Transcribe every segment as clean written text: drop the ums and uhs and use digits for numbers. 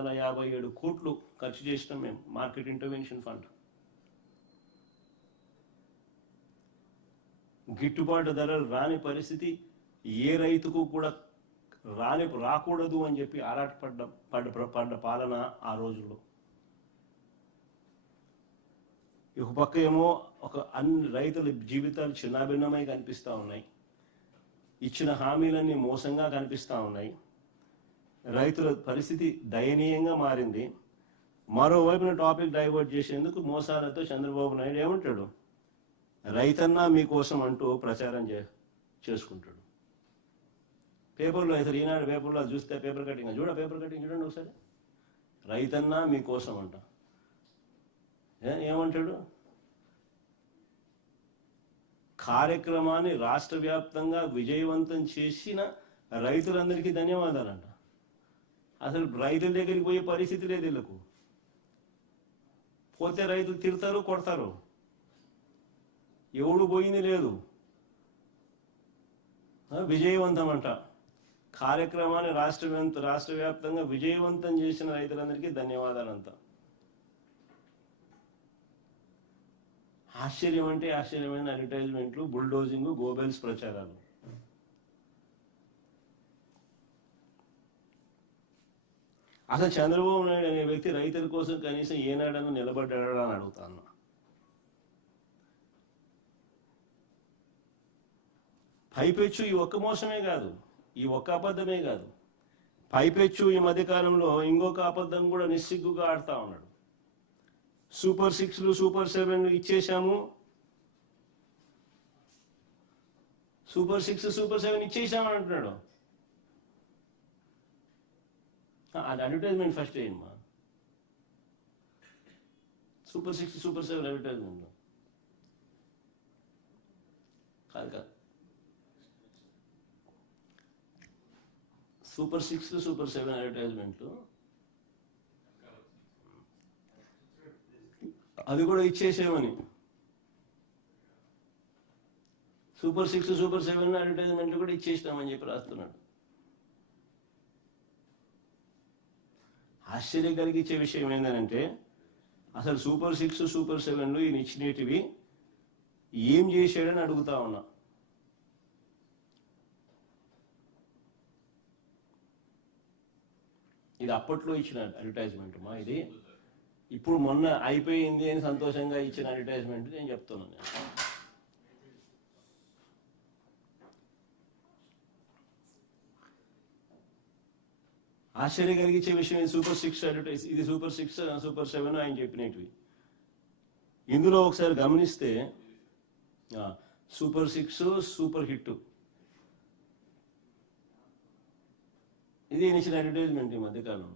657 కోట్లు ఖర్చు చేసినాం మేము మార్కెట్ ఇంటర్వెన్షన్ ఫండ్. గిట్టుబాటు ధరలు రాని పరిస్థితి, ఏ రైతుకు కూడా రాకూడదు అని చెప్పి పడ్డ పాలన ఆ రోజుల్లో. ఒక పక్క ఏమో అన్ని రైతుల జీవితాలు చిన్నాభిన్నమై కనిపిస్తూ ఉన్నాయి, ఇచ్చిన హామీలన్నీ మోసంగా కనిపిస్తూ ఉన్నాయి, రైతుల పరిస్థితి దయనీయంగా మారింది. మరోవైపున టాపిక్ డైవర్ట్ చేసేందుకు మోసాలతో చంద్రబాబు నాయుడు ఏమంటాడు, రైతన్నా మీకోసం అంటూ ప్రచారం చేసుకుంటాడు. పేపర్లో అసలు ఈనాడు పేపర్లో చూస్తే పేపర్ కటింగ్ చూడండి ఒకసారి. రైతన్నా మీకోసం అంట. ఏమంటాడు, కార్యక్రమాన్ని రాష్ట్ర వ్యాప్తంగా విజయవంతం చేసిన రైతులందరికీ ధన్యవాదాలంట. అసలు రైతుల దగ్గరికి పోయే పరిస్థితి లేదు వీళ్ళకు. పోతే రైతులు తిడతారు, కొడతారు, ఎవడు పోయింది లేదు. విజయవంతం అంట. కార్యక్రమాన్ని రాష్ట్ర వ్యాప్తంగా విజయవంతం చేసిన రైతులందరికీ ధన్యవాదాలంట. ఆశ్చర్యం అంటే ఆశ్చర్యమైన అడ్వర్టైజ్మెంట్లు, బుల్డోజింగ్, గోబెల్స్ ప్రచారాలు. అసలు చంద్రబాబు నాయుడు అనే వ్యక్తి రైతుల కోసం కనీసం ఏనాడను నిలబడ్డాడా అని అడుగుతాను. పైపెచ్చు ఈ ఒక్క మోసమే కాదు, ఈ ఒక్క అబద్ధమే కాదు, పైపెచ్చు ఈ మధ్యకాలంలో ఇంకొక అబద్ధం కూడా నిస్సిగ్గుగా ఆడుతూ ఉన్నాడు. సూపర్ 6లు సూపర్ 7లు ఇచ్చేసాము, సూపర్ 6 సూపర్ 7 ఇచ్చేసామని అంటున్నాడు. అది అడ్వర్టైజ్మెంట్ ఫస్ట్ అయ్యమ్మా. సూపర్ 6 సూపర్ 7 అడ్వర్టైజ్మెంట్ కాదు. సూపర్ 6 సూపర్ 7 అడ్వర్టైజ్మెంట్లు అది కూడా ఇచ్చేసేమని. సూపర్ 6 సూపర్ 7 అడ్వర్టైజ్మెంట్లు కూడా ఇచ్చేసినామని చెప్పి రాస్తున్నాడు. ఆశ్చర్యం కలిగించే విషయం ఏంటంటే అసలు సూపర్ 6 సూపర్ 7లు ఈయన ఇచ్చినటివి ఏం చేశాడని అడుగుతా ఉన్నా. ఇది అప్పట్లో ఇచ్చిన అడ్వర్టైజ్మెంట్ మా, ఇది ఇప్పుడు మొన్న అయిపోయింది అని సంతోషంగా ఇచ్చిన అడ్వర్టైజ్మెంట్ నేను చెప్తున్నాను. ఆశ్చర్యం కలిగించే విషయం ఇది సూపర్ 6 అడ్వర్టైజ్, ఇది సూపర్ 6 సూపర్ 7 ఆయన చెప్పినవి. ఇందులో ఒకసారి గమనిస్తే సూపర్ 6 సూపర్ హిట్ ఇది ఇచ్చిన అడ్వర్టైజ్మెంట్ ఈ మధ్యకాలం.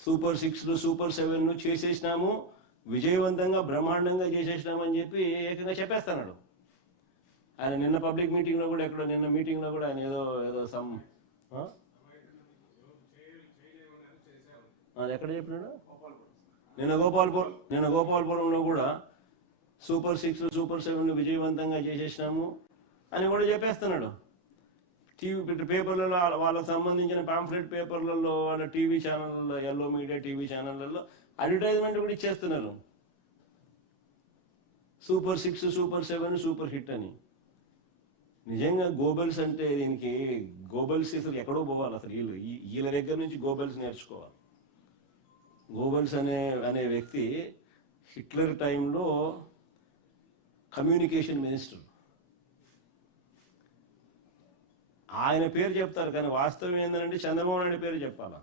సూపర్ 6లు సూపర్ 7ను చేసేసినాము, విజయవంతంగా బ్రహ్మాండంగా చేసేసినామని చెప్పి ఏకంగా చెప్పేస్తున్నాడు ఆయన. నిన్న పబ్లిక్ మీటింగ్లో కూడా నిన్న మీటింగ్లో కూడా ఆయన ఏదో సమ్ అది ఎక్కడ చెప్పినాడు, నిన్న గోపాలపురంలో కూడా సూపర్ 6 సూపర్ 7ను విజయవంతంగా చేసేసినాము అని కూడా చెప్పేస్తున్నాడు. టీవీ పేపర్లలో వాళ్ళకు సంబంధించిన పాంఫ్లెట్ పేపర్లలో, వాళ్ళ టీవీ ఛానళ్ళలో, ఎల్లో మీడియా టీవీ ఛానళ్ళలో అడ్వర్టైజ్మెంట్ కూడా ఇచ్చేస్తున్నారు. సూపర్ 6 సూపర్ 7 సూపర్ హిట్ అని. నిజంగా గోబెల్స్ అంటే దీనికి గోబెల్స్ అసలు ఎక్కడో పోవాలి. అసలు వీళ్ళ దగ్గర నుంచి గోబెల్స్ నేర్చుకోవాలి. గోబెల్స్ అనే వ్యక్తి హిట్లర్ టైంలో కమ్యూనికేషన్ మినిస్టర్. ఆయన పేరు చెప్తారు కానీ వాస్తవం ఏంటంటే చంద్రబాబు నాయుడు పేరు చెప్పాలా.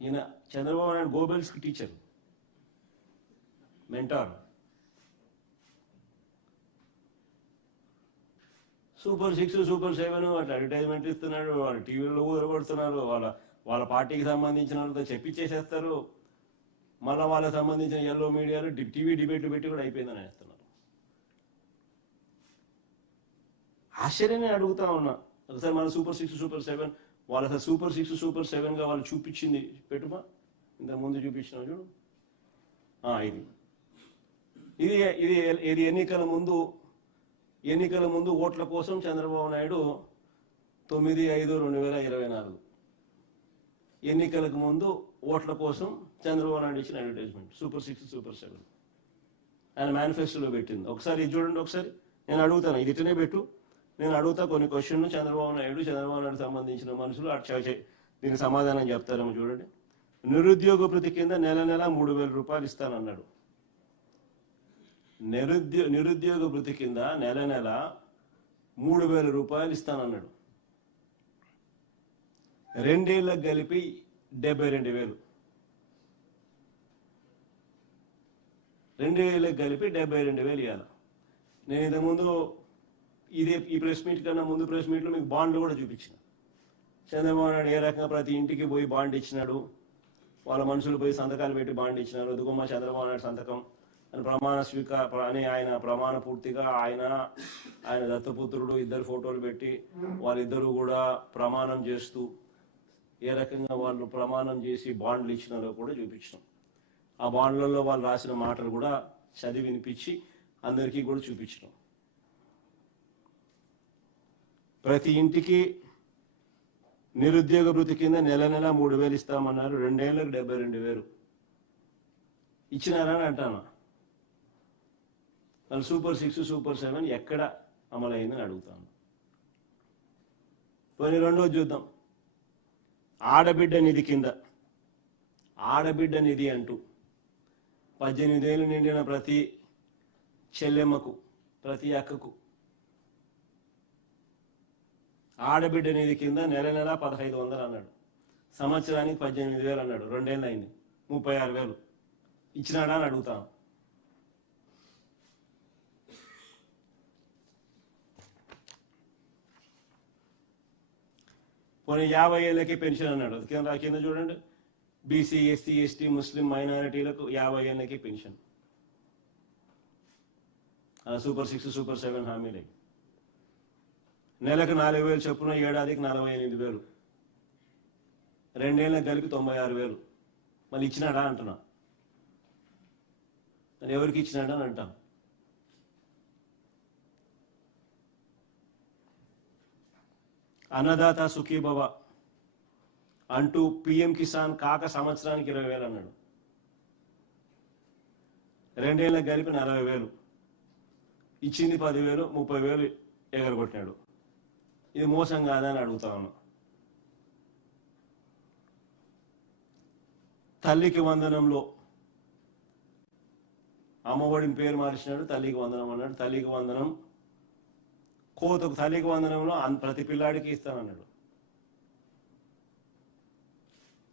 ఈయన చంద్రబాబు నాయుడు గోబెల్స్కి టీచర్, మెంటార్. సూపర్ 6 సూపర్ 7 అట్లా అడ్వర్టైజ్మెంట్ ఇస్తున్నాడు, వాళ్ళు టీవీలో ఊరగొడుతున్నారు, వాళ్ళ పార్టీకి సంబంధించిన వాళ్ళతో చెప్పించేసేస్తారు. మళ్ళీ వాళ్ళకి సంబంధించిన ఎల్లో మీడియాలో టీవీ డిబేట్లు పెట్టి కూడా అయిపోయిందని వేస్తున్నారు. ఆశ్చర్యాన్ని అడుగుతా ఉన్నా. ఒకసారి మన సూపర్ 6 సూపర్ 7 వాళ్ళ అసలు సూపర్ 6 సూపర్ 7గా వాళ్ళు చూపించింది పెట్టుమా, ఇంతకు ముందు చూపించిన చూడు. ఇది ఎన్నికల ముందు ఓట్ల కోసం చంద్రబాబు నాయుడు 9/5/2024 ఎన్నికలకు ముందు ఓట్ల కోసం చంద్రబాబు నాయుడు ఇచ్చిన అడ్వర్టైజ్మెంట్ సూపర్ 6 సూపర్ 7 ఆయన మేనిఫెస్టోలో పెట్టింది. ఒకసారి ఇది చూడండి. ఒకసారి నేను అడుగుతాను, ఇది ఇట్లనే పెట్టు, నేను అడుగుతా కొన్ని క్వశ్చన్లు. చంద్రబాబు నాయుడు సంబంధించిన మనుషులు దీనికి సమాధానం చెప్తారేమో చూడండి. నిరుద్యోగ భృతి కింద నెల 3,000 రూపాయలు ఇస్తానన్నాడు. నిరుద్యోగ భృతి కింద నెల 3,000 రూపాయలు ఇస్తానన్నాడు. 2 ఏళ్ళకి కలిపి 72,000. 2 ఏళ్ళకి కలిపి 72,000 ఇవ్వాలి. నేను ఇంతకుముందు ఈ ప్రెస్ మీట్ కన్నా ముందు ప్రెస్ మీట్లో మీకు బాండ్లు కూడా చూపించిన. చంద్రబాబు నాయుడు ఏ రకంగా ప్రతి ఇంటికి పోయి బాండ్ ఇచ్చినాడు, వాళ్ళ మనుషులు పోయి సంతకాలు పెట్టి బాండ్ ఇచ్చినారు. ఎదుగుమ్మ చంద్రబాబు నాయుడు సంతకం అని ప్రమాణ స్వీకార అని ఆయన ప్రమాణ పూర్తిగా ఆయన దత్తపుత్రుడు ఇద్దరు ఫోటోలు పెట్టి వాళ్ళిద్దరూ కూడా ప్రమాణం చేస్తూ ఏ రకంగా వాళ్ళు ప్రమాణం చేసి బాండ్లు ఇచ్చినారో కూడా చూపించినాం. ఆ బాండ్లలో వాళ్ళు రాసిన మాటలు కూడా చదివి వినిపించి అందరికీ కూడా చూపించినాం. ప్రతి ఇంటికి నిరుద్యోగ భృతి కింద నెల 3,000 ఇస్తామన్నారు. 2 ఏళ్ళకి 72,000 ఇచ్చినారా అని అంటాను. వాళ్ళు సూపర్ 6 సూపర్ 7 ఎక్కడ అమలైందని అడుగుతాను. పోనీ రెండోది చూద్దాం. ఆడబిడ్డ నిధి కింద ఆడబిడ్డ నిధి అంటూ 18 ఏళ్ళు నిండిన ప్రతి చెల్లెమ్మకు ప్రతి అక్కకు ఆడబిడ్డ నిధి కింద నెల 1,500 అన్నాడు. సంవత్సరానికి 18,000 అన్నాడు. 2 ఏళ్ళు అయింది, 36,000 ఇచ్చినాడా అని అడుగుతాను. పోనీ 50 ఏళ్ళకి పెన్షన్ అన్నాడు. కింద చూడండి, బీసీ ఎస్సీ ఎస్టీ ముస్లిం మైనారిటీలకు 50 ఏళ్ళకి పెన్షన్. Super 6 super 7 హామీలే. నెలకు 4,000 చొప్పున, ఏడాదికి 48,000, 2 ఏళ్ళకి కలిపి 96,000. మళ్ళీ ఇచ్చినాడా అంటున్నా. మరి ఎవరికి ఇచ్చినాడా అని అంటాం. అన్నదాత సుఖీభవ అంటూ పిఎం కిసాన్ కాక సంవత్సరానికి 20,000 అన్నాడు. 2 ఏళ్ళకి కలిపి 40,000, ఇచ్చింది 10,000, 30,000 ఎగరగొట్టినాడు. ఇది మోసం కాదా అని అడుగుతా ఉన్నా. తల్లికి వందనంలో అమ్మఒడిని పేరు మార్చినాడు, తల్లికి వందనం అన్నాడు. తల్లికి వందనం తల్లికి వందనంలో ప్రతి పిల్లాడికి ఇస్తానన్నాడు.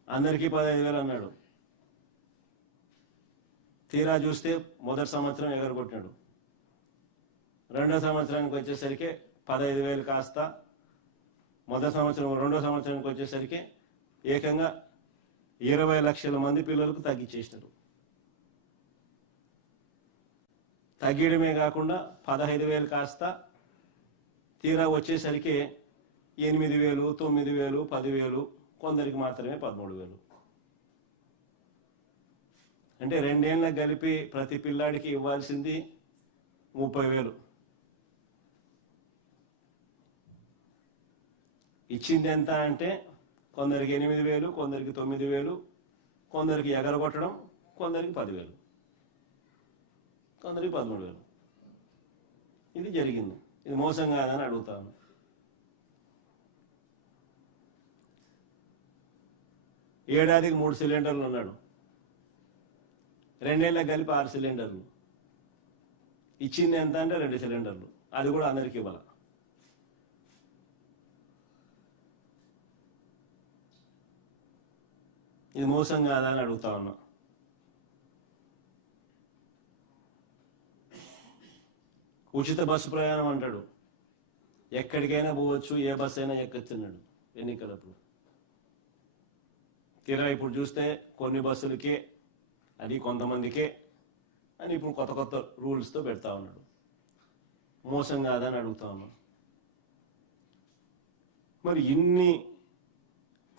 అందరికీ 15,000 అన్నాడు. తీరా చూస్తే మొదటి సంవత్సరం ఎగరగొట్టినాడు. రెండో సంవత్సరానికి వచ్చేసరికి 15,000 కాస్త రెండో సంవత్సరానికి వచ్చేసరికి ఏకంగా 20 లక్షల మంది పిల్లలకు తగ్గించేసినారు. తగ్గడమే కాకుండా 15,000 కాస్త తీరా వచ్చేసరికి 8,000, 9,000, 10,000, కొందరికి మాత్రమే 13,000. అంటే 2 ఏళ్ళకి కలిపి ప్రతి పిల్లాడికి ఇవ్వాల్సింది 30,000. ఇచ్చింది ఎంత అంటే కొందరికి 8,000, కొందరికి 9,000, కొందరికి ఎగరగొట్టడం, కొందరికి 10,000, కొందరికి 13,000. ఇది జరిగింది. ఇది మోసం కాదని అడుగుతాను. ఏడాదికి 3 సిలిండర్లు అన్నాడు. 2 ఏళ్ళకి కలిపి 6 సిలిండర్లు. ఇచ్చింది ఎంత అంటే 2 సిలిండర్లు. అది కూడా అందరికి ఇవ్వాలి. ఇది మోసం కాదా అని అడుగుతా ఉన్నా. ఉచిత బస్సు ప్రయాణం అంటాడు. ఎక్కడికైనా పోవచ్చు, ఏ బస్సు అయినా ఎక్కచ్చున్నాడు ఎన్నికలప్పుడు. తీరా ఇప్పుడు చూస్తే కొన్ని బస్సులకే, అది కొంతమందికే అని ఇప్పుడు కొత్త కొత్త రూల్స్తో పెడతా ఉన్నాడు. మోసం కాదని అడుగుతా ఉన్నా. మరి ఇన్ని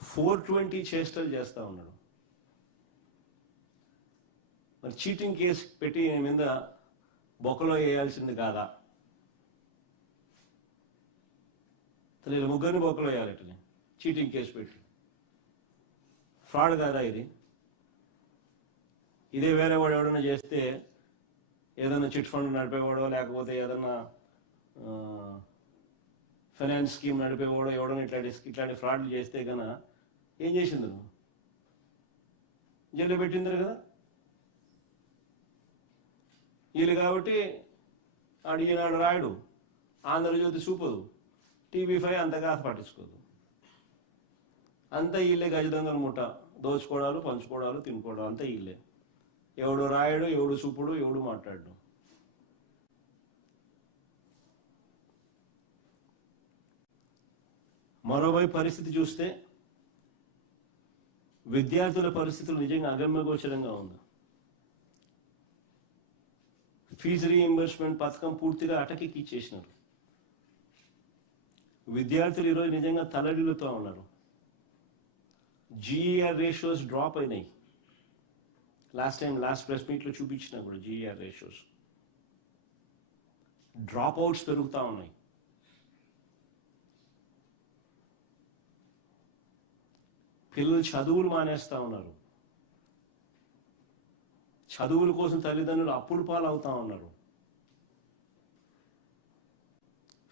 420 చేష్టలు చేస్తా ఉన్నాడు. మరి చీటింగ్ కేసు పెట్టి మీద బొక్కలో వేయాల్సింది కాదా? అసలు వీళ్ళు ముగ్గురిని బొక్కలు వేయాలి, చీటింగ్ కేసు పెట్టి. ఫ్రాడ్ కాదా ఇది? ఇదే వేరే వాడు ఎవడన్నా చేస్తే, ఏదైనా చిట్ ఫండ్ నడిపేవాడో లేకపోతే ఏదన్నా ఫైనాన్స్ స్కీమ్ నడిపేవాడో ఎవడన్నా ఇట్లాంటి ఫ్రాడ్లు చేస్తే కన్నా ఏం చేసింది నువ్వు? జైలు పెట్టిందరు కదా వీళ్ళు. కాబట్టి ఈనాడు రాయడు, ఆంధ్రజ్యోతి చూపదు, TV5 అంతగా పట్టించుకోదు. అంతా వీళ్ళే గజ దొంగల ముఠ, దోచుకోవడాలు, పంచుకోవడాలు, తినుకోవడాలు అంతా వీళ్ళే. ఎవడు రాయడు, ఎవడు చూపుడు, ఎవడు మాట్లాడు. మరోవైపు పరిస్థితి చూస్తే విద్యార్థుల పరిస్థితులు నిజంగా అగమ్యగోచరంగా ఉంది. ఫీజు రీఇంబర్స్మెంట్ పథకం పూర్తిగా అటకెక్కిచ్చేసినారు. విద్యార్థులు ఈరోజు నిజంగా తలడిల్లుతూ ఉన్నారు. GER రేషియోస్ డ్రాప్ అయినాయి. లాస్ట్ ప్రెస్ మీట్లో చూపించినా కూడా GER రేషియోస్ డ్రాప్ అవుట్స్ పెరుగుతూ ఉన్నాయి. పిల్లలు చదువులు మానేస్తూ ఉన్నారు. చదువుల కోసం తల్లిదండ్రులు అప్పుల పాలవుతా ఉన్నారు.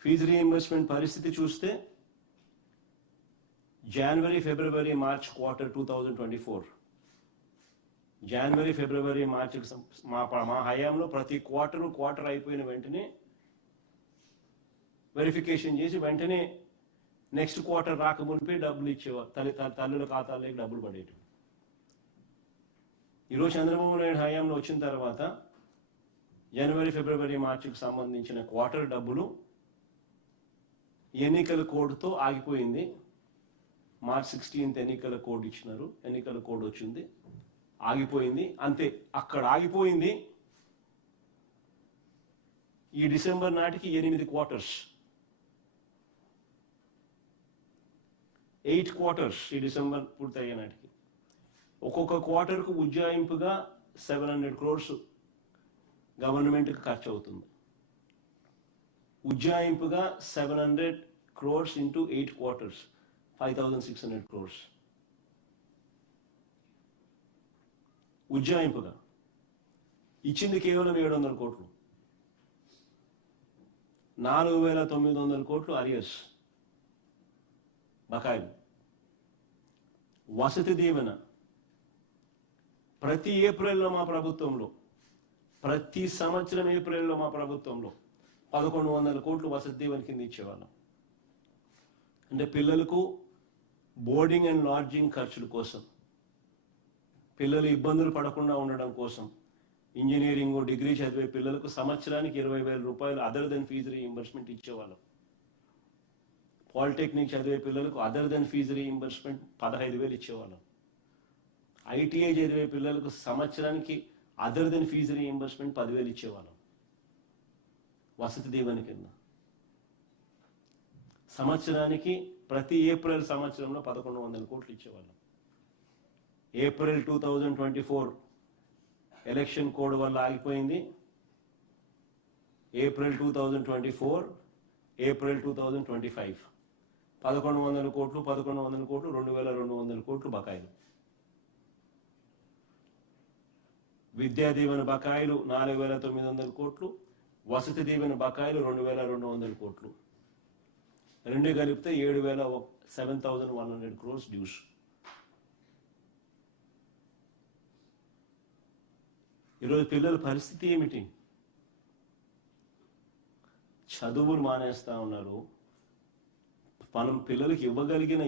ఫీజు రీఇంబర్స్మెంట్ పరిస్థితి చూస్తే జనవరి, ఫిబ్రవరి, మార్చ్ క్వార్టర్ 2024, జనవరి, ఫిబ్రవరి, మార్చి మా హయాంలో ప్రతి క్వార్టర్ అయిపోయిన వెంటనే వెరిఫికేషన్ చేసి వెంటనే నెక్స్ట్ క్వార్టర్ రాకమునిపే డబ్బులు ఇచ్చేవారు. తల్లుల ఖాతాలోకి డబ్బులు పడేవి. ఈరోజు చంద్రబాబు నాయుడు హయాంలో వచ్చిన తర్వాత జనవరి, ఫిబ్రవరి, మార్చికి సంబంధించిన క్వార్టర్ డబ్బులు ఎన్నికల కోడ్తో ఆగిపోయింది. March 16th ఎన్నికల కోడ్ ఇచ్చినారు, ఎన్నికల కోడ్ వచ్చింది, ఆగిపోయింది. అంతే, అక్కడ ఆగిపోయింది. ఈ డిసెంబర్ నాటికి 8 క్వార్టర్స్, 8 క్వార్టర్స్ ఈ డిసెంబర్ పూర్తయ్యే నాటికి. ఒక్కొక్క క్వార్టర్కు ఉజ్జాయింపుగా 700 crores గవర్నమెంట్కి ఖర్చు అవుతుంది. ఉజ్జాయింపుగా 700 crores into 8 quarters, 5,600 crores. ఉజ్జాయింపుగా ఇచ్చింది కేవలం 700 కోట్లు. 4,900 కోట్లు అరియర్స్, బకాయిలు. వసతి దీవెన ప్రతి ఏప్రిల్లో మా ప్రభుత్వంలో, ప్రతి సంవత్సరం ఏప్రిల్లో మా ప్రభుత్వంలో 1,100 కోట్లు వసతి దీవెన కింద ఇచ్చేవాళ్ళం. అంటే పిల్లలకు బోర్డింగ్ అండ్ లాడ్జింగ్ ఖర్చుల కోసం, పిల్లలు ఇబ్బందులు పడకుండా ఉండడం కోసం, ఇంజనీరింగ్, డిగ్రీ చదివే పిల్లలకు సంవత్సరానికి 20,000 రూపాయలు అదర్ దెన్ ఫీజు రీఇంబర్స్మెంట్ ఇచ్చేవాళ్ళం. పాలిటెక్నిక్ చదివే పిల్లలకు అదర్ దెన్ ఫీజు రీఇంబర్స్మెంట్ 15,000 ఇచ్చేవాళ్ళం. ITI చదివే పిల్లలకు సంవత్సరానికి అదర్ దెన్ ఫీజు రీఇంబర్స్మెంట్ 10,000 ఇచ్చేవాళ్ళం వసతి దీవెన కింద. సంవత్సరానికి ప్రతి ఏప్రిల్ సంవత్సరంలో 1,100 కోట్లు ఇచ్చేవాళ్ళం. ఏప్రిల్ 2024 ఎలక్షన్ కోడ్ వల్ల ఆగిపోయింది. ఏప్రిల్ 2024, ఏప్రిల్ 2025 1,100 కోట్లు, 2,200 కోట్లు బకాయిలు. విద్యా దీవెన బకాయిలు 4,900 కోట్లు, వసతి దీవెన బకాయిలు 2,200 కోట్లు. రెండు కలిపితే 7,100 crores డ్యూస్. ఈరోజు పిల్లల పరిస్థితి ఏమిటి? చదువులు మానేస్తా ఉన్నారు. మనం పిల్లలకి ఇవ్వగలిగిన